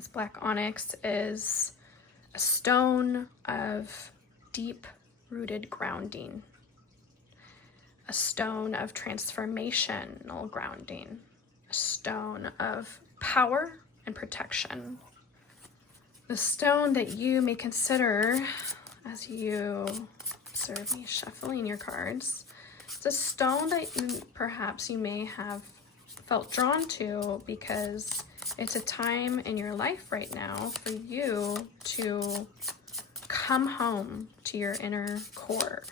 This black onyx is a stone of deep-rooted grounding, a stone of transformational grounding, a stone of power and protection. The stone that you may consider as you observe me shuffling your cards, it's a stone that perhaps you may have felt drawn to because it's a time in your life right now for you to come home to your inner core.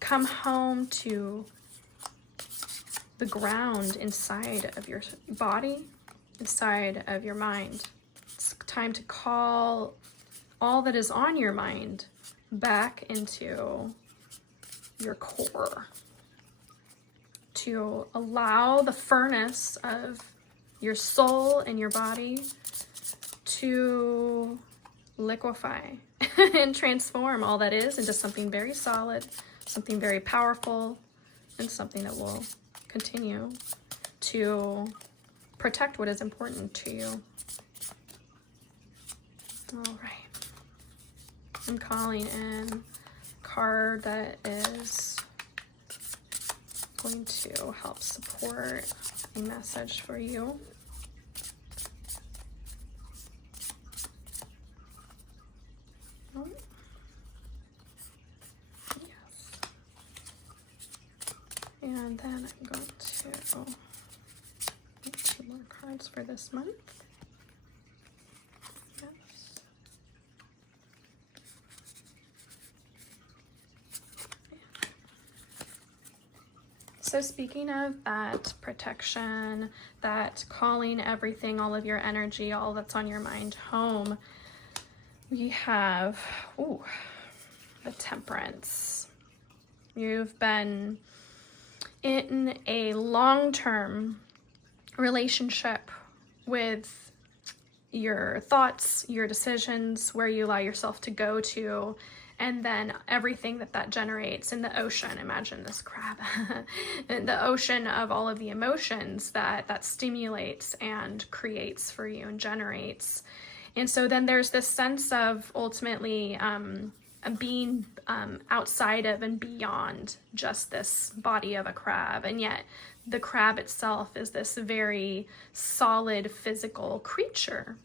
Come home to the ground inside of your body, inside of your mind. It's time to call all that is on your mind back into your core, to allow the furnace of your soul and your body to liquefy and transform all that is into something very solid, something very powerful, and something that will continue to protect what is important to you. All right. I'm calling in a card that is going to help support a message for you. Oh. Yes. And then I'm going to get 2 more cards for this month. So speaking of that protection, that calling everything, all of your energy, all that's on your mind home, we have, the Temperance. You've been in a long-term relationship with your thoughts, your decisions, where you allow yourself to go to, and then everything that generates in the ocean. Imagine this crab, the ocean of all of the emotions that stimulates and creates for you and generates. And so then there's this sense of ultimately being outside of and beyond just this body of a crab. And yet the crab itself is this very solid physical creature.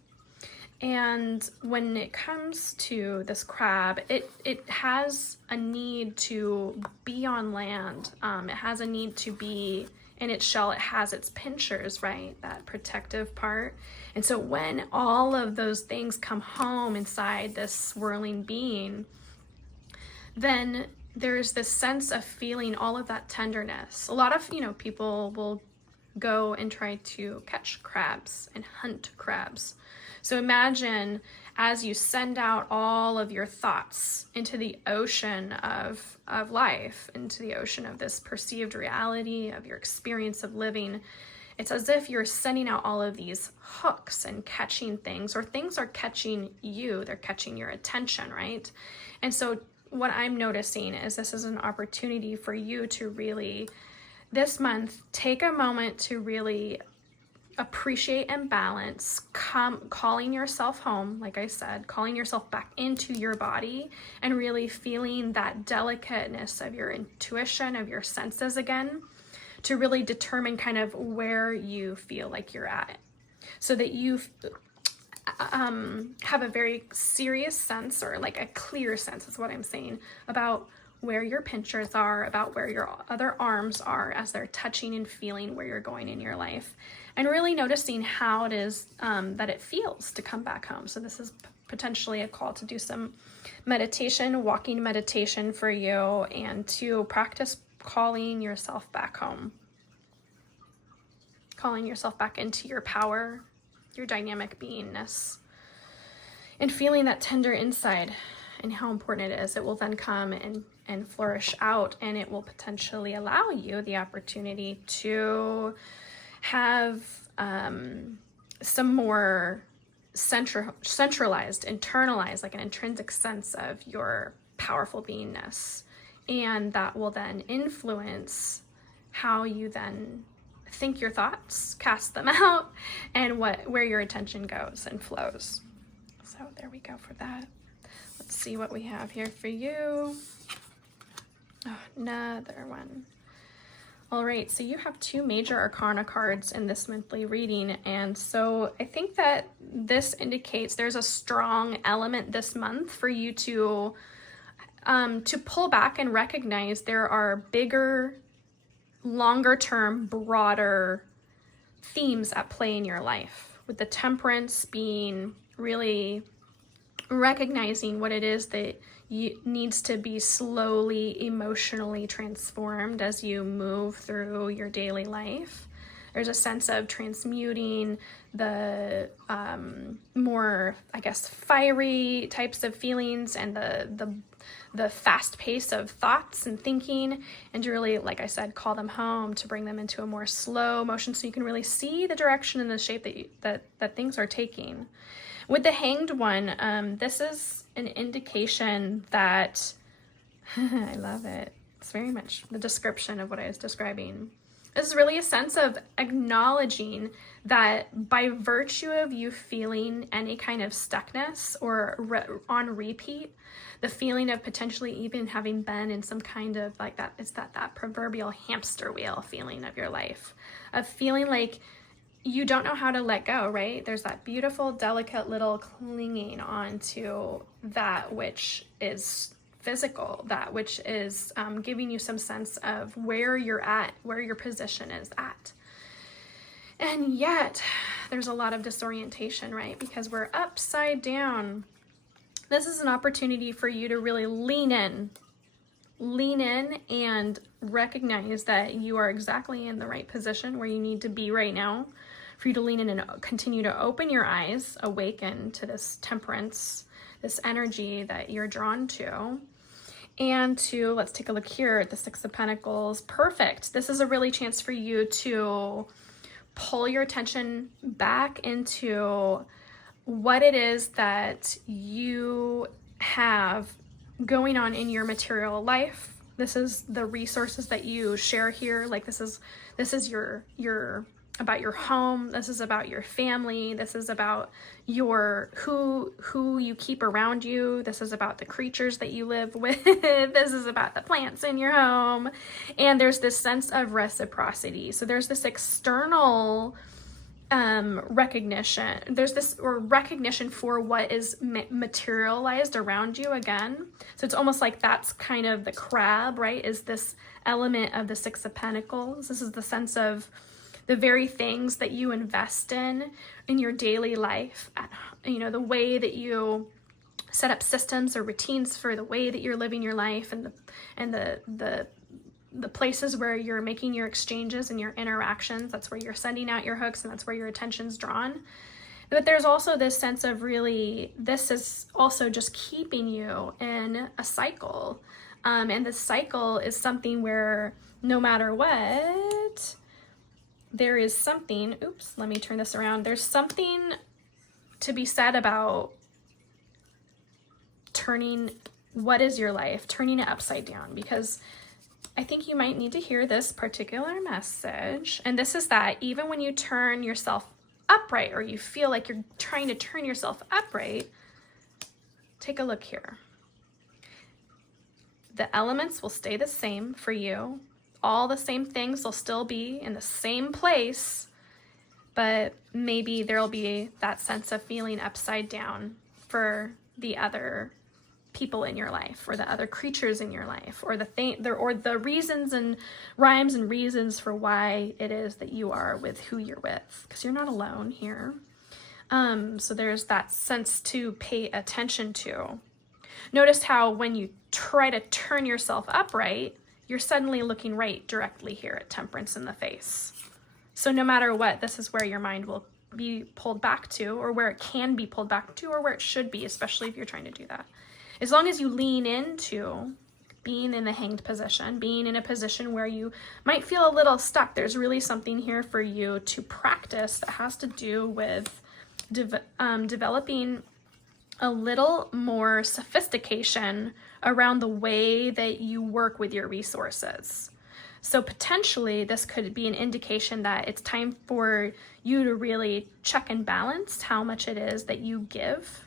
And when it comes to this crab, it has a need to be on land. It has a need to be in its shell. It has its pinchers, right? That protective part. And so when all of those things come home inside this swirling being, then there's this sense of feeling all of that tenderness. A lot of, people will go and try to catch crabs and hunt crabs. So imagine as you send out all of your thoughts into the ocean of life, into the ocean of this perceived reality, of your experience of living, it's as if you're sending out all of these hooks and catching things, or things are catching you, they're catching your attention, right? And so what I'm noticing is this is an opportunity for you to really, this month, take a moment to really appreciate and balance, calling yourself home, like I said, calling yourself back into your body and really feeling that delicateness of your intuition, of your senses again, to really determine kind of where you feel like you're at, so that you have a very serious sense, or like a clear sense is what I'm saying, about where your pinchers are, about where your other arms are as they're touching and feeling where you're going in your life, and really noticing how it is that it feels to come back home. So this is potentially a call to do some meditation, walking meditation for you, and to practice calling yourself back home, calling yourself back into your power, your dynamic beingness, and feeling that tender inside and how important it is. It will then come and flourish out, and it will potentially allow you the opportunity to have some more centralized, internalized, like an intrinsic sense of your powerful beingness. And that will then influence how you then think your thoughts, cast them out, and where your attention goes and flows. So there we go for that. Let's see what we have here for you. Oh, another one. All right, so you have 2 major arcana cards in this monthly reading, and so I think that this indicates there's a strong element this month for you to pull back and recognize there are bigger, longer term, broader themes at play in your life, with the Temperance being really recognizing what it is that needs to be slowly emotionally transformed as you move through your daily life. There's a sense of transmuting the more, I guess, fiery types of feelings and the fast pace of thoughts and thinking, and to really, like I said, call them home, to bring them into a more slow motion so you can really see the direction and the shape that things are taking. With the Hanged one, this is an indication that, I love it. It's very much the description of what I was describing. This is really a sense of acknowledging that by virtue of you feeling any kind of stuckness or on repeat, the feeling of potentially even having been in some kind of like that, it's that proverbial hamster wheel feeling of your life, of feeling like you don't know how to let go, right? There's that beautiful, delicate little clinging on to that which is physical, that which is giving you some sense of where you're at, where your position is at. And yet, there's a lot of disorientation, right? Because we're upside down. This is an opportunity for you to really lean in and recognize that you are exactly in the right position where you need to be right now, for you to lean in and continue to open your eyes, awaken to this Temperance, this energy that you're drawn to. And to, let's take a look here at the 6 of Pentacles. Perfect. This is a really chance for you to pull your attention back into what it is that you have going on in your material life. This is the resources that you share here. Like this is your about your home. This is about your family. This is about your who you keep around you. This is about the creatures that you live with. This is about the plants in your home. And there's this sense of reciprocity. So there's this external recognition. There's this recognition for what is materialized around you again. So it's almost like that's kind of the crab, right? Is this element of the 6 of Pentacles. This is the sense of the very things that you invest in your daily life, the way that you set up systems or routines for the way that you're living your life, and the places where you're making your exchanges and your interactions. That's where you're sending out your hooks, and that's where your attention's drawn. But there's also this sense of really, this is also just keeping you in a cycle. And this cycle is something where no matter what, there is something, let me turn this around. There's something to be said about turning what is your life, turning it upside down, because I think you might need to hear this particular message. And this is that even when you turn yourself upright, or you feel like you're trying to turn yourself upright, take a look here. The elements will stay the same for you. All the same things will still be in the same place, but maybe there'll be that sense of feeling upside down for the other people in your life, or the other creatures in your life, or the reasons and rhymes and reasons for why it is that you are with who you're with, because you're not alone here. So there's that sense to pay attention to. Notice how when you try to turn yourself upright, you're suddenly looking right directly here at Temperance in the face. So no matter what, this is where your mind will be pulled back to, or where it can be pulled back to, or where it should be, especially if you're trying to do that. As long as you lean into being in the hanged position, being in a position where you might feel a little stuck, there's really something here for you to practice that has to do with developing a little more sophistication around the way that you work with your resources. So potentially this could be an indication that it's time for you to really check and balance how much it is that you give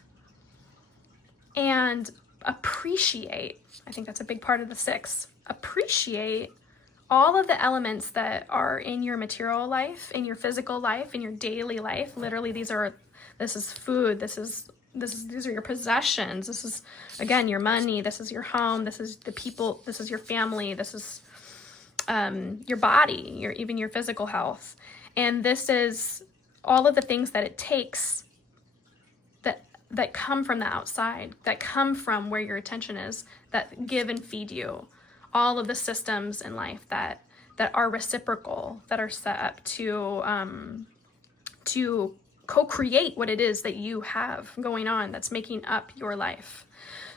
and appreciate. I think that's a big part of the 6. Appreciate all of the elements that are in your material life, in your physical life, in your daily life. Literally, this is food, these are your possessions, this is, again, your money, this is your home, this is the people, this is your family, this is your body, even your physical health. And this is all of the things that it takes that come from the outside, that come from where your attention is, that give and feed you. All of the systems in life that are reciprocal, that are set up to co-create what it is that you have going on that's making up your life.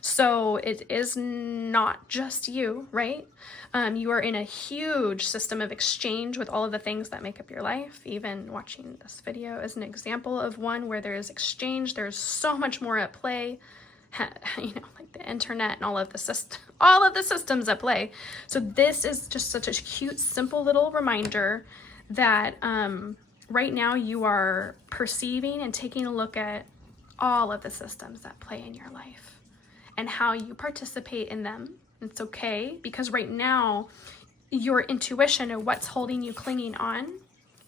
So it is not just you, right? You are in a huge system of exchange with all of the things that make up your life. Even watching this video is an example of one where there is exchange. There's so much more at play, like the internet and all of the systems at play. So this is just such a cute, simple little reminder that right now you are perceiving and taking a look at all of the systems that play in your life and how you participate in them. It's okay, because right now your intuition of what's holding you clinging on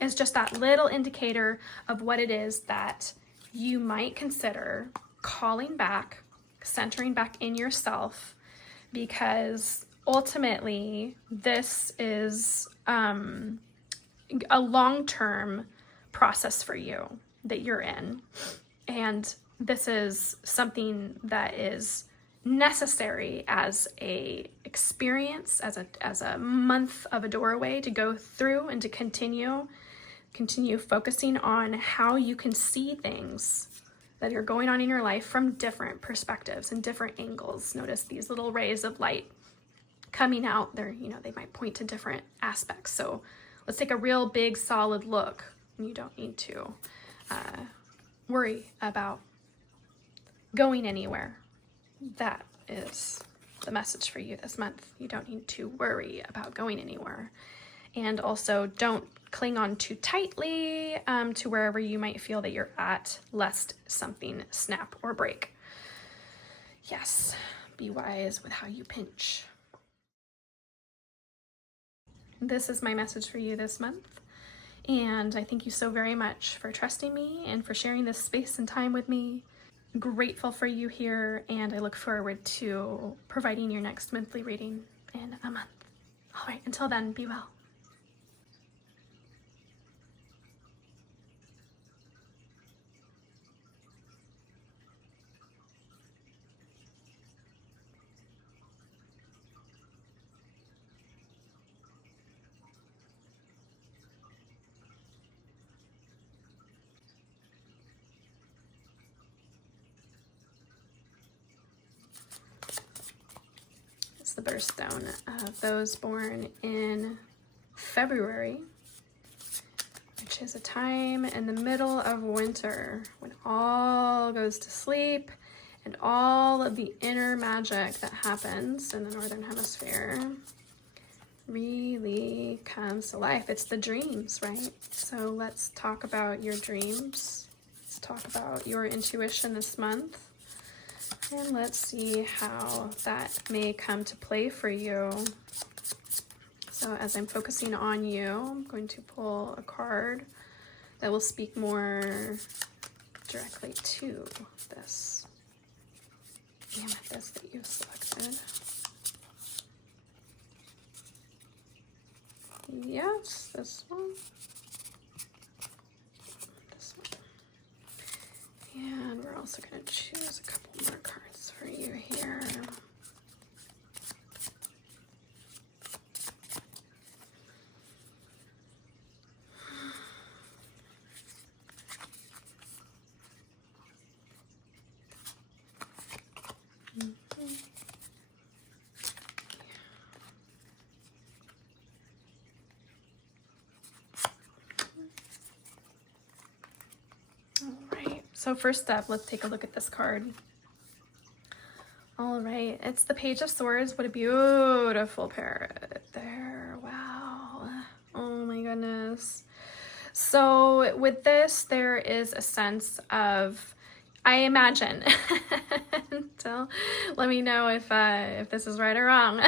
is just that little indicator of what it is that you might consider calling back, centering back in yourself, because ultimately this is a long-term process for you that you're in, and this is something that is necessary as a experience, as a month of a doorway to go through and to continue focusing on how you can see things that are going on in your life from different perspectives and different angles. Notice these little rays of light coming out. They might point to different aspects. So let's take a real big solid look. You don't need to worry about going anywhere. That is the message for you this month. You don't need to worry about going anywhere. And also don't cling on too tightly to wherever you might feel that you're at, lest something snap or break. Yes, be wise with how you pinch. This is my message for you this month. And I thank you so very much for trusting me and for sharing this space and time with me. Grateful for you here, and I look forward to providing your next monthly reading in a month. All right, until then, be well. The birthstone of those born in February, which is a time in the middle of winter when all goes to sleep and all of the inner magic that happens in the Northern Hemisphere really comes to life. It's the dreams, right? So let's talk about your dreams. Let's talk about your intuition this month. And let's see how that may come to play for you. So as I'm focusing on you, I'm going to pull a card that will speak more directly to this amethyst that you've selected. Yes, this one. And we're also going to choose a couple more cards for you here. So first up, let's take a look at this card. All right, it's the Page of Swords. What a beautiful parrot there. Wow. So with this, there is a sense of, I imagine, so let me know if this is right or wrong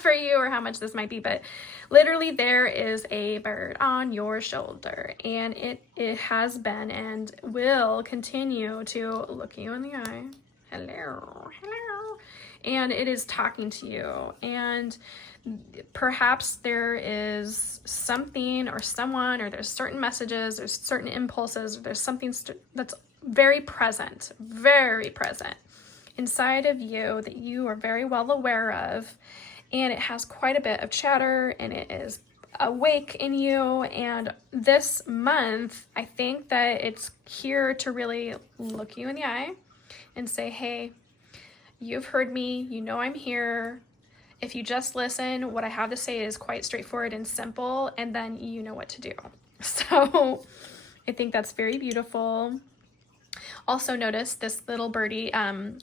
for you, or how much this might be, but literally there is a bird on your shoulder, and it has been and will continue to look you in the eye. Hello, hello. And it is talking to you, and perhaps there is something or someone, or there's certain messages, there's certain impulses, or there's something that's very present inside of you that you are very well aware of, and it has quite a bit of chatter, and it is awake in you. And this month, I think that it's here to really look you in the eye and say, hey, you've heard me, you know I'm here. If you just listen, what I have to say is quite straightforward and simple, and then you know what to do. So I think that's very beautiful. Also notice this little birdie,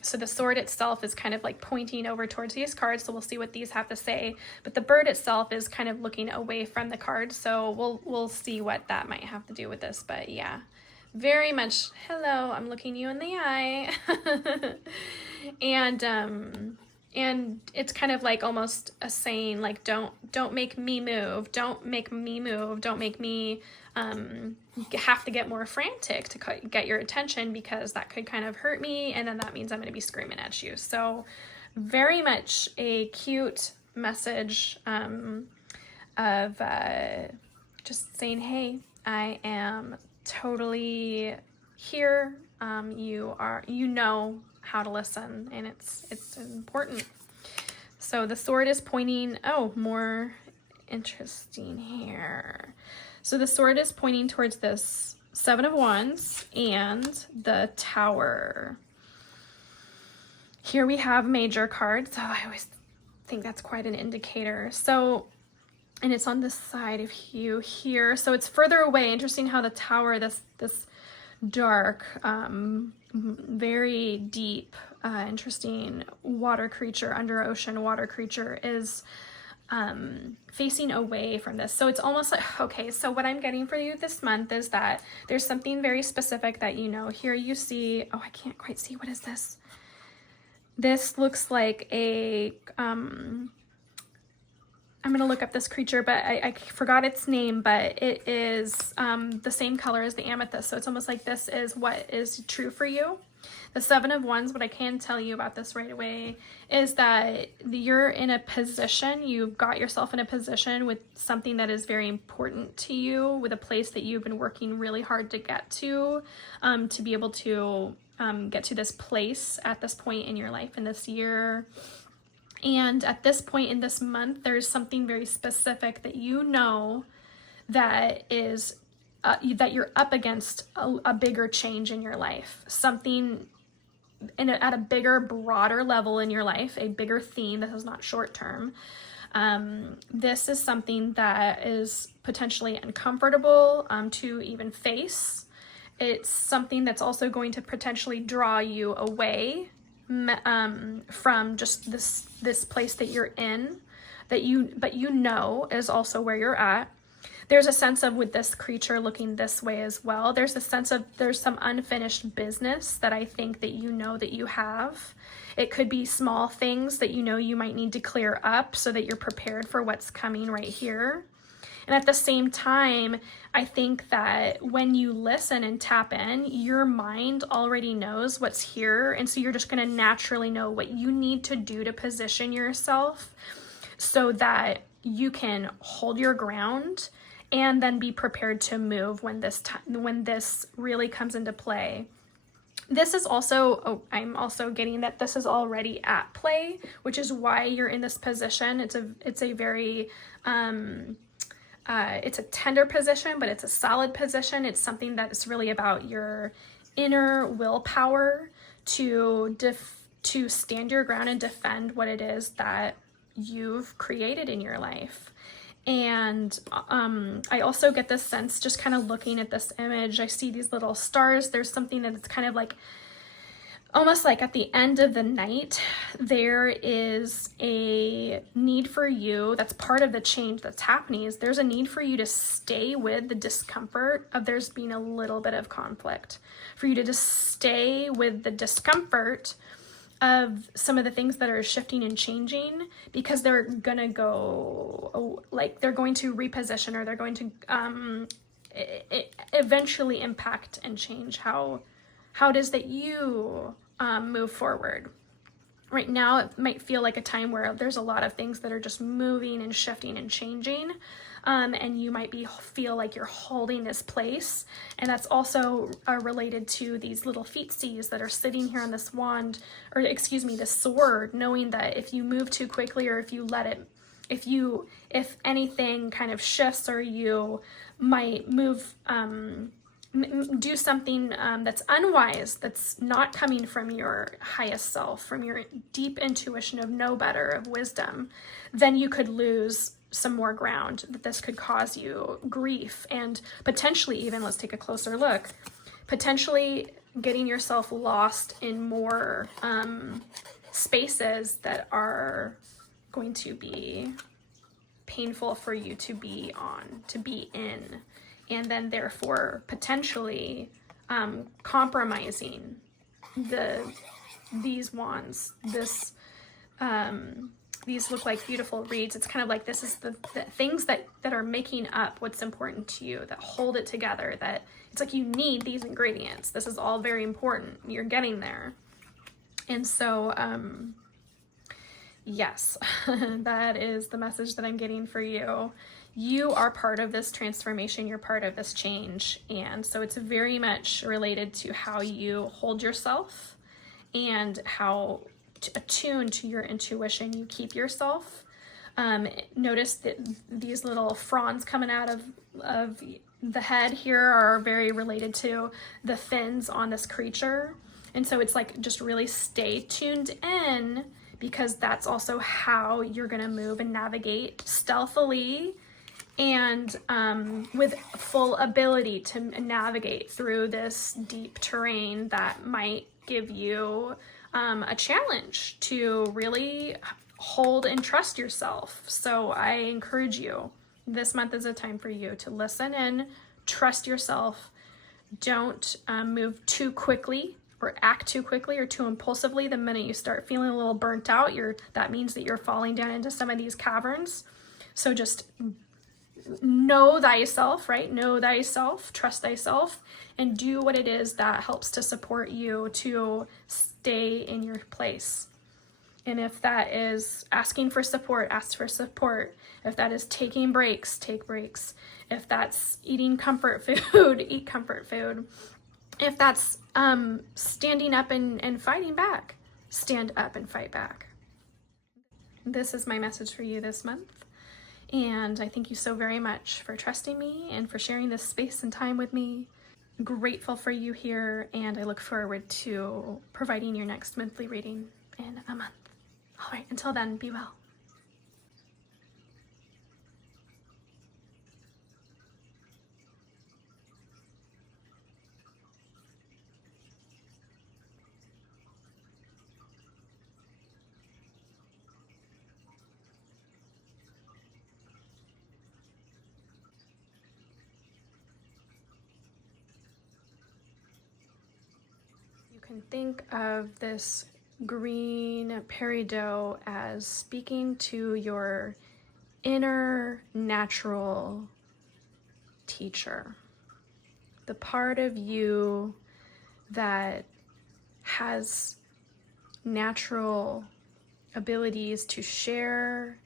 so the sword itself is kind of like pointing over towards these cards, so we'll see what these have to say, but the bird itself is kind of looking away from the cards, so we'll see what that might have to do with this. But yeah, very much, hello, I'm looking you in the eye. And it's kind of like almost a saying, like, don't make me move, don't make me move, don't make me have to get more frantic to get your attention, because that could kind of hurt me, and then that means I'm going to be screaming at you. So very much a cute message of just saying, hey, I am totally here. You know how to listen, and it's important. So the sword is pointing, oh, more interesting here. So the sword is pointing towards this Seven of Wands and the Tower. Here we have major cards, so I always think that's quite an indicator. So, and it's on this side of you here, so it's further away. Interesting how the Tower, this dark, very deep, interesting water creature, under ocean water creature, is facing away from this. So it's almost like, okay, so what I'm getting for you this month is that there's something very specific that you know. Here you see, oh, I can't quite see, what is this? This looks like a, I'm going to look up this creature, but I forgot its name, but it is the same color as the amethyst. So it's almost like this is what is true for you. The Seven of Wands, what I can tell you about this right away is that you're in a position, you've got yourself in a position with something that is very important to you, with a place that you've been working really hard to get to be able to get to this place at this point in your life in this year. And at this point in this month, there's something very specific that you know that is that you're up against a bigger change in your life, something at a bigger, broader level in your life, a bigger theme. This is not short term. This is something that is potentially uncomfortable to even face. It's something that's also going to potentially draw you away from just this place that you're in, but you know is also where you're at. There's a sense of, with this creature looking this way as well, there's a sense of there's some unfinished business that I think that you know that you have. It could be small things that you know you might need to clear up so that you're prepared for what's coming right here. And at the same time, I think that when you listen and tap in, your mind already knows what's here. And so you're just going to naturally know what you need to do to position yourself so that you can hold your ground and then be prepared to move when this really comes into play. This is also, I'm also getting that this is already at play, which is why you're in this position. It's a very, it's a tender position, but it's a solid position. It's something that's really about your inner willpower to stand your ground and defend what it is that you've created in your life. And I also get this sense, just kind of looking at this image, I see these little stars. There's something that's kind of like almost like at the end of the night, there is a need for you, that's part of the change that's happening, is there's a need for you to stay with the discomfort of there's been a little bit of conflict, for you to just stay with the discomfort of some of the things that are shifting and changing, because they're gonna go, like they're going to reposition, or they're going to eventually impact and change how it is that you move forward. Right now, it might feel like a time where there's a lot of things that are just moving and shifting and changing, and you might feel like you're holding this place. And that's also related to these little feetsies that are sitting here on this wand, or excuse me, this sword, knowing that if you move too quickly, or if you let it, if anything kind of shifts, or you might move, do something that's unwise, that's not coming from your highest self, from your deep intuition of know better, of wisdom, then you could lose some more ground, that this could cause you grief, and potentially even, let's take a closer look, potentially getting yourself lost in more spaces that are going to be painful for you to be in, and then therefore potentially compromising these wands. These look like beautiful reeds. It's kind of like this is the things that are making up what's important to you, that hold it together, that it's like you need these ingredients. This is all very important. You're getting there. And so, yes, that is the message that I'm getting for you. You are part of this transformation. You're part of this change. And so it's very much related to how you hold yourself and how attuned to your intuition you keep yourself. Notice that these little fronds coming out of the head here are very related to the fins on this creature. And so it's like, just really stay tuned in, because that's also how you're going to move and navigate stealthily and with full ability to navigate through this deep terrain that might give you a challenge to really hold and trust yourself. So I encourage you, this month is a time for you to listen and trust yourself. Don't move too quickly or act too quickly or too impulsively. The minute you start feeling a little burnt out, that means that you're falling down into some of these caverns. So just know thyself, right? Know thyself, trust thyself, and do what it is that helps to support you to stay in your place. And if that is asking for support, ask for support. If that is taking breaks, take breaks. If that's eating comfort food, eat comfort food. If that's standing up and fighting back, stand up and fight back. This is my message for you this month. And I thank you so very much for trusting me and for sharing this space and time with me. Grateful for you here, and I look forward to providing your next monthly reading in a month. All right, until then, be well. You can think of this green peridot as speaking to your inner natural teacher, the part of you that has natural abilities to share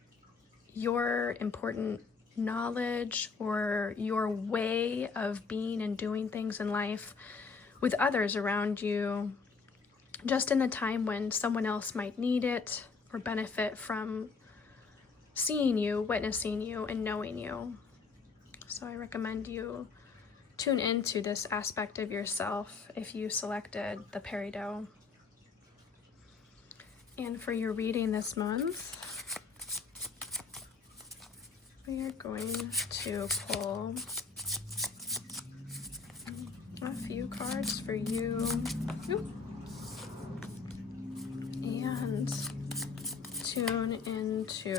your important knowledge or your way of being and doing things in life with others around you, just in the time when someone else might need it or benefit from seeing you, witnessing you, and knowing you. So I recommend you tune into this aspect of yourself if you selected the Peridot. And for your reading this month, we are going to pull a few cards for you. Ooh. tune into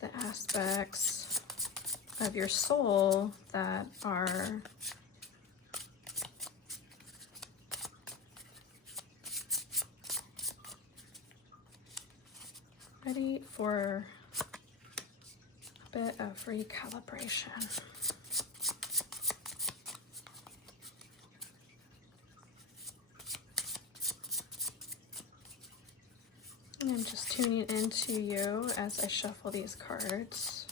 the aspects of your soul that are ready for a bit of recalibration. And I'm just tuning into you as I shuffle these cards.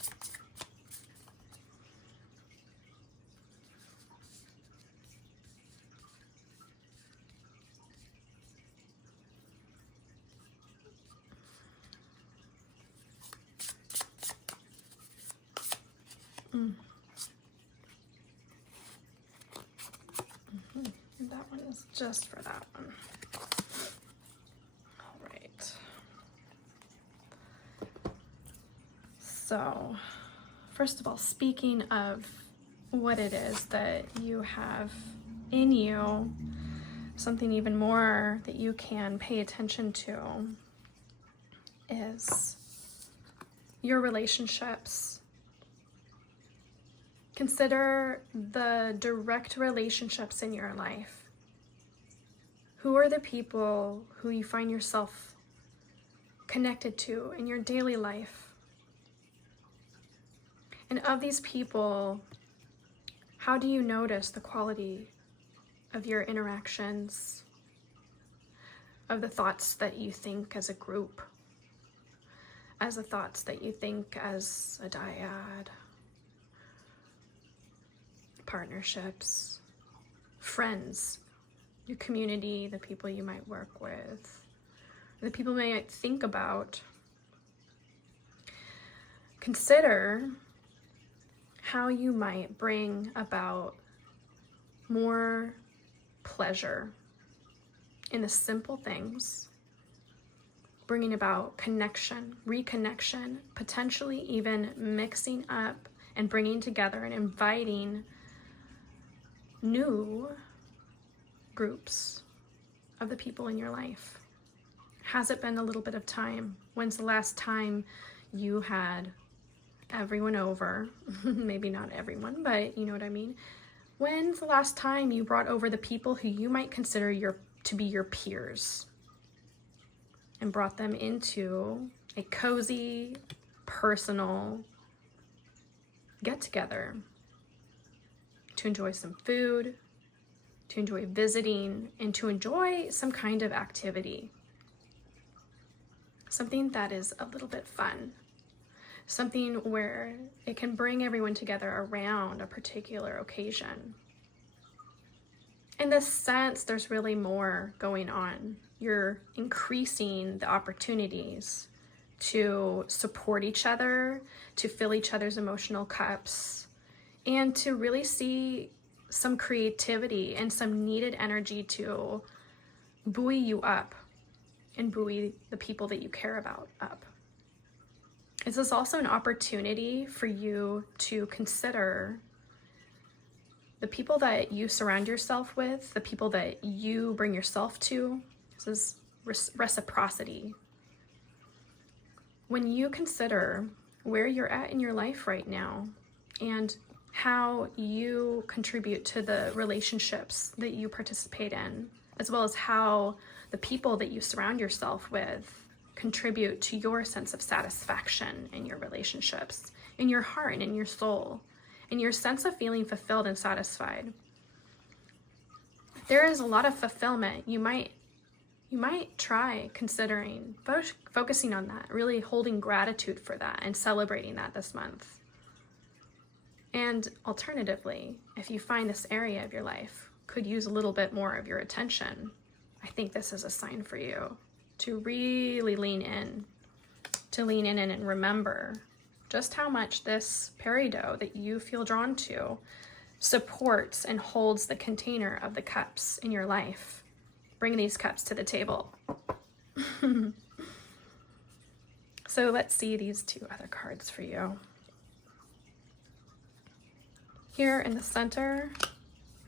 And that one is just for that one. All right. So, first of all, speaking of what it is that you have in you, something even more that you can pay attention to is your relationships. Consider the direct relationships in your life. Who are the people who you find yourself connected to in your daily life? And of these people, how do you notice the quality of your interactions, of the thoughts that you think as a group, as the thoughts that you think as a dyad, partnerships, friends, your community, the people you might work with, the people you might think about? Consider how you might bring about more pleasure in the simple things, bringing about connection, reconnection, potentially even mixing up and bringing together and inviting new groups of the people in your life. Has it been a little bit of time? When's the last time you had everyone over? Maybe not everyone, but you know what I mean. When's the last time you brought over the people who you might consider to be your peers and brought them into a cozy, personal get-together to enjoy some food, to enjoy visiting, and to enjoy some kind of activity? Something that is a little bit fun. Something where it can bring everyone together around a particular occasion. In this sense, there's really more going on. You're increasing the opportunities to support each other, to fill each other's emotional cups, and to really see some creativity and some needed energy to buoy you up and buoy the people that you care about up. This is also an opportunity for you to consider the people that you surround yourself with, the people that you bring yourself to. This is reciprocity. When you consider where you're at in your life right now and how you contribute to the relationships that you participate in, as well as how the people that you surround yourself with contribute to your sense of satisfaction in your relationships, in your heart and in your soul, in your sense of feeling fulfilled and satisfied. There is a lot of fulfillment. You might try considering focusing on that, really holding gratitude for that and celebrating that this month. And alternatively, if you find this area of your life could use a little bit more of your attention, I think this is a sign for you to really lean in and remember just how much this peridot that you feel drawn to supports and holds the container of the cups in your life. Bring these cups to the table. So let's see these two other cards for you. Here in the center,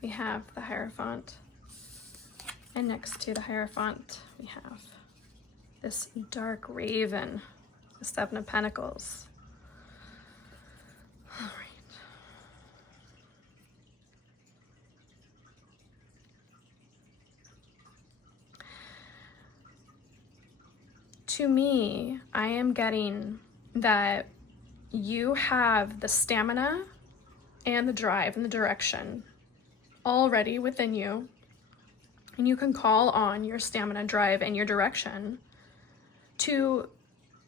we have the Hierophant. And next to the Hierophant, we have this dark raven, the Seven of Pentacles. All right. To me, I am getting that you have the stamina and the drive and the direction already within you, and you can call on your stamina, drive, and your direction to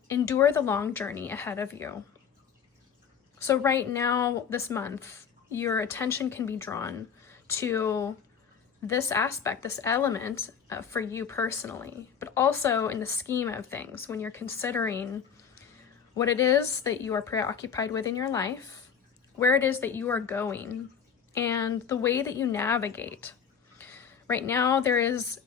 endure the long journey ahead of you. So right now, this month, your attention can be drawn to this aspect, this element for you personally, but also in the scheme of things, when you're considering what it is that you are preoccupied with in your life, where it is that you are going, and the way that you navigate. Right now, there is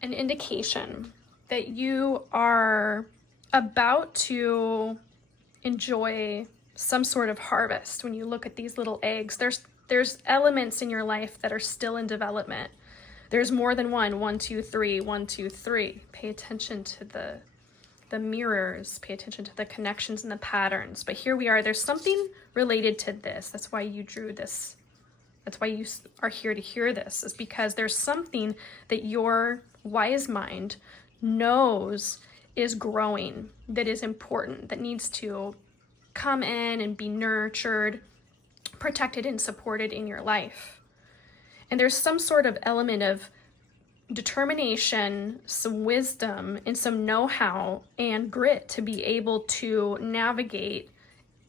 an indication that you are about to enjoy some sort of harvest. When you look at these little eggs, there's elements in your life that are still in development. There's more than one. 1, 2, 3, 1, 2, 3. Pay attention to the mirrors, pay attention to the connections and the patterns. But here we are, there's something related to this. That's why you drew this. That's why you are here to hear this, is because there's something that your wise mind knows is growing, that is important, that needs to come in and be nurtured, protected, and supported in your life. And there's some sort of element of determination, some wisdom, and some know-how and grit to be able to navigate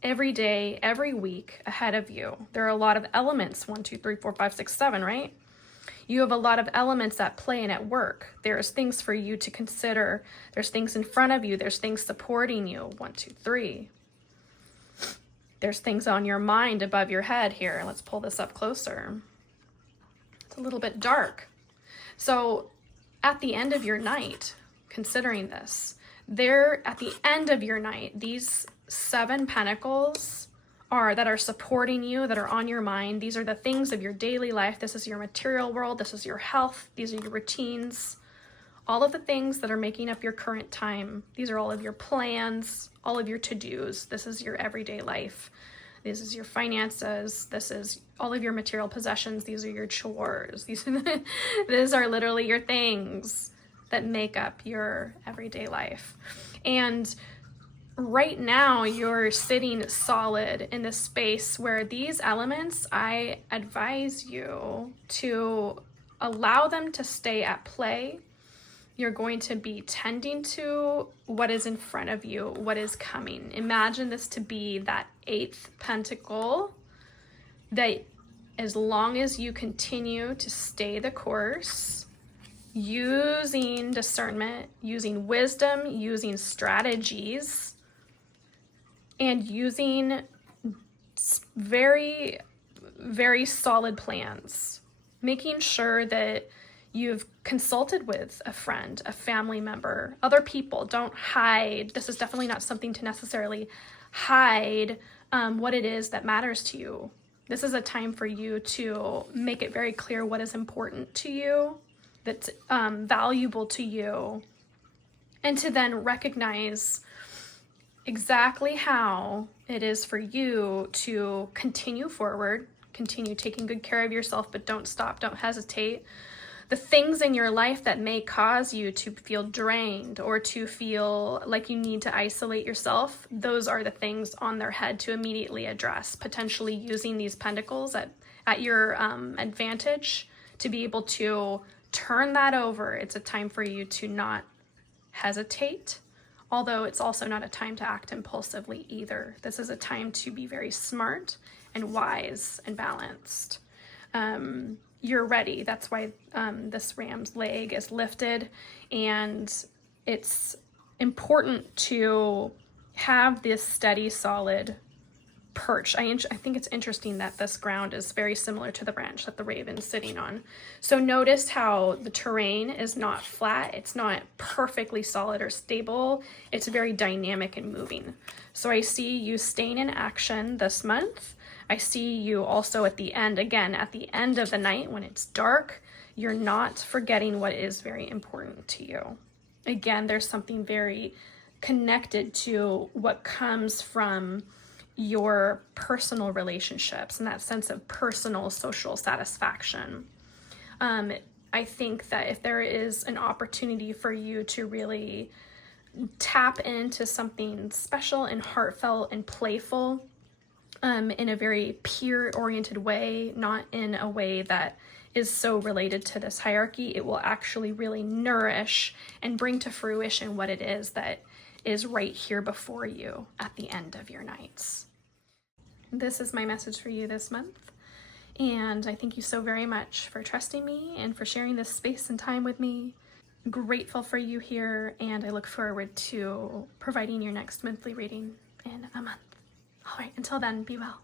every day, every week ahead of you. There are a lot of elements, 1, 2, 3, 4, 5, 6, 7, right? You have a lot of elements at play and at work. There's things for you to consider. There's things in front of you. There's things supporting you, 1, 2, 3. There's things on your mind above your head here. Let's pull this up closer. It's a little bit dark. So at the end of your night, considering this, at the end of your night, these 7 pentacles that are supporting you, that are on your mind. These are the things of your daily life. This is your material world. This is your health. These are your routines. All of the things that are making up your current time. These are all of your plans, all of your to-dos. This is your everyday life. This is your finances. This is all of your material possessions. These are your chores. These are literally your things that make up your everyday life. And right now you're sitting solid in this space where these elements, I advise you to allow them to stay at play. You're going to be tending to what is in front of you, what is coming. Imagine this to be that 8th pentacle, that as long as you continue to stay the course, using discernment, using wisdom, using strategies, and using very, very solid plans, making sure that you've consulted with a friend, a family member, other people. Don't hide. This is definitely not something to necessarily hide what it is that matters to you. This is a time for you to make it very clear what is important to you, that's valuable to you, and to then recognize exactly how it is for you to continue forward, continue taking good care of yourself, but don't stop, don't hesitate. The things in your life that may cause you to feel drained or to feel like you need to isolate yourself, those are the things on their head to immediately address, potentially using these pentacles at your advantage to be able to turn that over. It's a time for you to not hesitate, although it's also not a time to act impulsively either. This is a time to be very smart and wise and balanced. You're ready. That's why this ram's leg is lifted, and it's important to have this steady, solid perch. I think it's interesting that this ground is very similar to the branch that the raven's sitting on. So notice how the terrain is not flat. It's not perfectly solid or stable. It's very dynamic and moving. So I see you staying in action this month. I see you also at the end, again, at the end of the night when it's dark, you're not forgetting what is very important to you. Again, there's something very connected to what comes from your personal relationships and that sense of personal social satisfaction. I think that if there is an opportunity for you to really tap into something special and heartfelt and playful, in a very peer-oriented way, not in a way that is so related to this hierarchy, it will actually really nourish and bring to fruition what it is that is right here before you at the end of your nights. This is my message for you this month, and I thank you so very much for trusting me and for sharing this space and time with me. Grateful for you here, and I look forward to providing your next monthly reading in a month. All right, until then, be well.